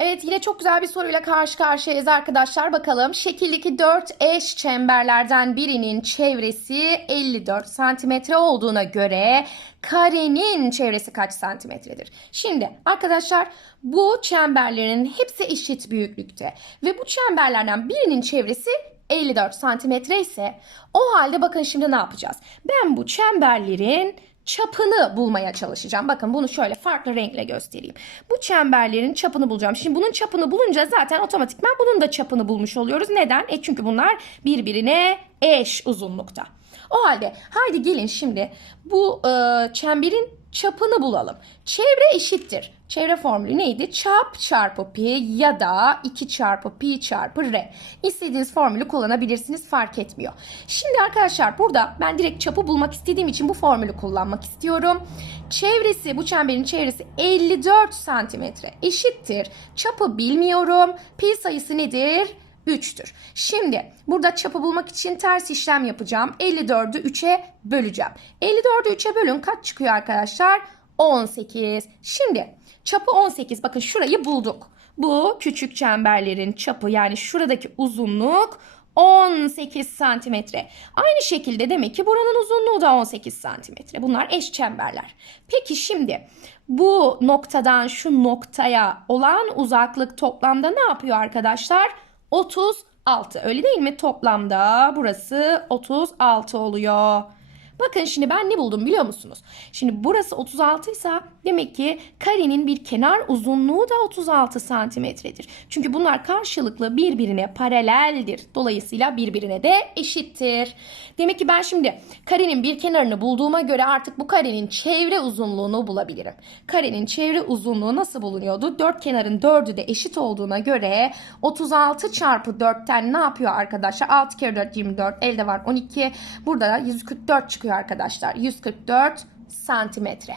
Evet yine çok güzel bir soruyla karşı karşıyayız arkadaşlar. Bakalım şekildeki 4 eş çemberlerden birinin çevresi 54 santimetre olduğuna göre karenin çevresi kaç santimetredir? Şimdi arkadaşlar bu çemberlerin hepsi eşit büyüklükte ve bu çemberlerden birinin çevresi 54 santimetre ise o halde bakın şimdi ne yapacağız? Ben bu çemberlerin çapını bulmaya çalışacağım. Bakın bunu şöyle farklı renkle göstereyim. Bu çemberlerin çapını bulacağım. Şimdi bunun çapını bulunca zaten otomatikman bunun da çapını bulmuş oluyoruz. Neden? E çünkü bunlar birbirine eş uzunlukta. O halde haydi gelin şimdi bu e, çemberin çapını bulalım. Çevre eşittir. Çevre formülü neydi? Çap çarpı pi ya da 2 çarpı pi çarpı r. İstediğiniz formülü kullanabilirsiniz fark etmiyor. Şimdi arkadaşlar burada ben direkt çapı bulmak istediğim için bu formülü kullanmak istiyorum. Çevresi bu çemberin çevresi 54 santimetre eşittir. Çapı bilmiyorum. Pi sayısı nedir? 3'tür. Şimdi burada çapı bulmak için ters işlem yapacağım. 54'ü 3'e böleceğim. 54'ü 3'e bölün kaç çıkıyor arkadaşlar? 18. Şimdi çapı 18. Bakın şurayı bulduk. Bu küçük çemberlerin çapı yani şuradaki uzunluk 18 santimetre. Aynı şekilde demek ki buranın uzunluğu da 18 santimetre. Bunlar eş çemberler. Peki şimdi bu noktadan şu noktaya olan uzaklık toplamda ne yapıyor arkadaşlar? 36 öyle değil mi? Toplamda burası 36 oluyor. Bakın şimdi ben ne buldum biliyor musunuz? Şimdi burası 36 ise demek ki karenin bir kenar uzunluğu da 36 santimetredir. Çünkü bunlar karşılıklı birbirine paraleldir. Dolayısıyla birbirine de eşittir. Demek ki ben şimdi karenin bir kenarını bulduğuma göre artık bu karenin çevre uzunluğunu bulabilirim. Karenin çevre uzunluğu nasıl bulunuyordu? Dört kenarın dördü de eşit olduğuna göre 36 çarpı 4'ten ne yapıyor arkadaşlar? 6 kere 4 24 elde var 12. Burada da 144 çıkıyor arkadaşlar. 144 santimetre.